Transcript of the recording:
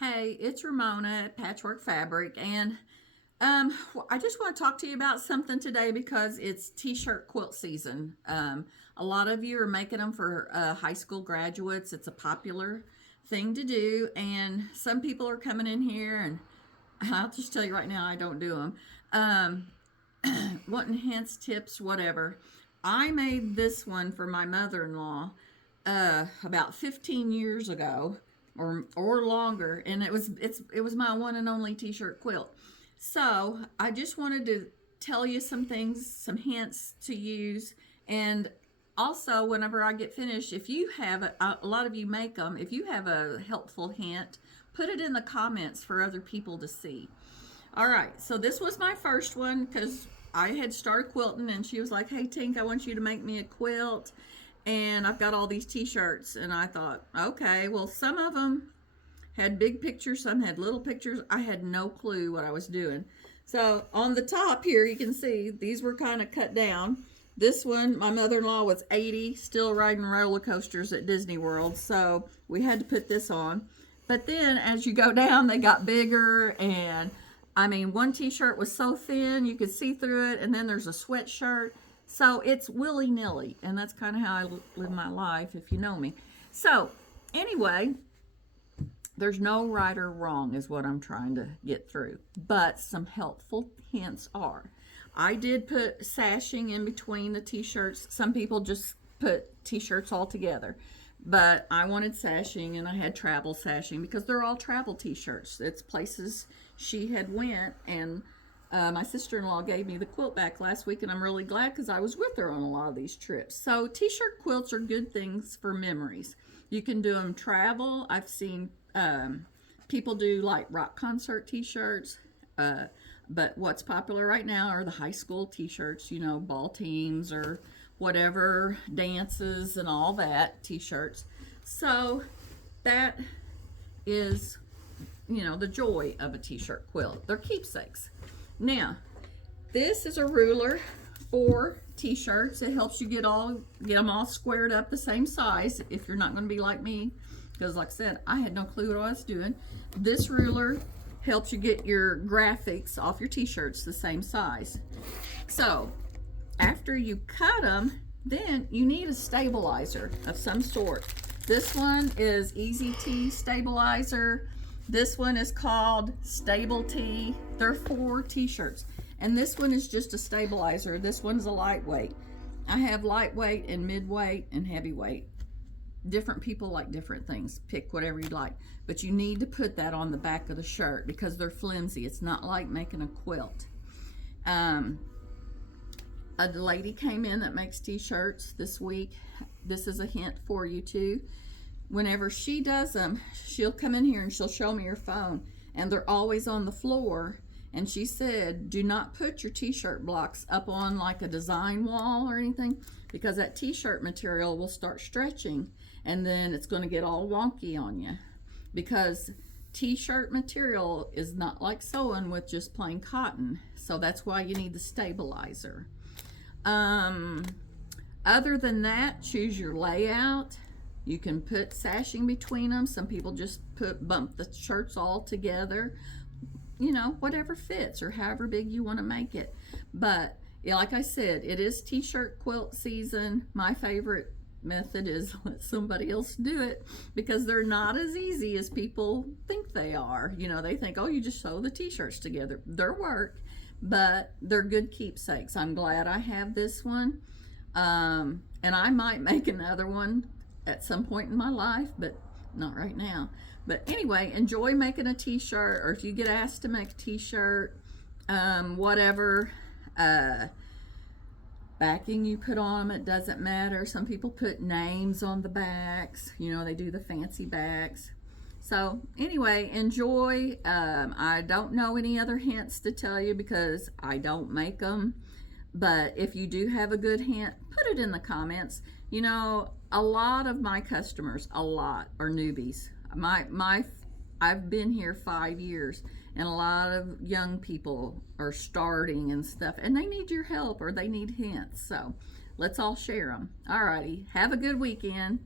Hey, it's Ramona at Patchwork Fabric, and I just want to talk to you about something today because it's T-shirt quilt season. A lot of you are making them for high school graduates. It's a popular thing to do, and some people are coming in here, and I'll just tell you right now, I don't do them. Um, Wanting hints, tips, whatever. I made this one for my mother-in-law about 15 years ago or longer, and it was my one and only t-shirt quilt. So I just wanted to tell you some things, some hints to use, and also whenever I get finished, if you have a lot of you make them, if you have a helpful hint, put it in the comments for other people to see. All right, so this was my first one because I had started quilting, and she was like, "Hey, Tink, I want you to make me a quilt." And I've got all these t-shirts, and I thought, okay, well, some of them had big pictures, some had little pictures. I had no clue what I was doing. So on the top here, you can see these were kind of cut down. This one, my mother-in-law was 80, still riding roller coasters at Disney World, so we had to put this on. But then as you go down, they got bigger, and I mean, one t-shirt was so thin you could see through it, and then there's a sweatshirt. So it's willy-nilly, and that's kind of how I live my life, if you know me. So anyway, there's no right or wrong is what I'm trying to get through, but some helpful hints are. I did put sashing in between the t-shirts. Some people just put t-shirts all together, but I wanted sashing, and I had travel sashing because they're all travel t-shirts. It's places she had went, and my sister-in-law gave me the quilt back last week, and I'm really glad because I was with her on a lot of these trips. So t-shirt quilts are good things for memories. You can do them travel. I've seen people do like rock concert t-shirts, but what's popular right now are the high school t-shirts, ball teams or whatever, dances and all that t-shirts. So that is, the joy of a t-shirt quilt. They're keepsakes. Now, this is a ruler for t-shirts. It helps you get them all squared up the same size if you're not going to be like me, because like I said, I had no clue what I was doing. This ruler helps you get your graphics off your t-shirts the same size. So after you cut them, then you need a stabilizer of some sort. This one is Easy T stabilizer. This one is called Stable T. There are 4 t-shirts, and this one is just a stabilizer. This one's a lightweight. I have lightweight and midweight and heavyweight. Different people like different things. Pick whatever you like, but you need to put that on the back of the shirt because they're flimsy. It's not like making a quilt. A lady came in that makes t-shirts this week. This is a hint for you too. Whenever she does them, she'll come in here and she'll show me her phone, and they're always on the floor. And she said, do not put your t-shirt blocks up on like a design wall or anything, because that t-shirt material will start stretching, and then it's going to get all wonky on you, because t-shirt material is not like sewing with just plain cotton. So that's why you need the stabilizer. Other than that, choose your layout. You can put sashing between them. Some people just bump the shirts all together. Whatever fits, or however big you want to make it. But yeah, like I said, it is t-shirt quilt season. My favorite method is let somebody else do it, because they're not as easy as people think they are. They think, oh, you just sew the t-shirts together. They're work, but they're good keepsakes. I'm glad I have this one. And I might make another one at some point in my life, but not right now. But anyway, enjoy making a t-shirt, or if you get asked to make a t-shirt, whatever backing you put on them, it doesn't matter. Some people put names on the backs, they do the fancy backs. So anyway, enjoy. I don't know any other hints to tell you because I don't make them, but if you do have a good hint, put it in the comments. A lot of my customers, are newbies. I've been here 5 years, and a lot of young people are starting and stuff, and they need your help or they need hints. So let's all share them. Alrighty, have a good weekend.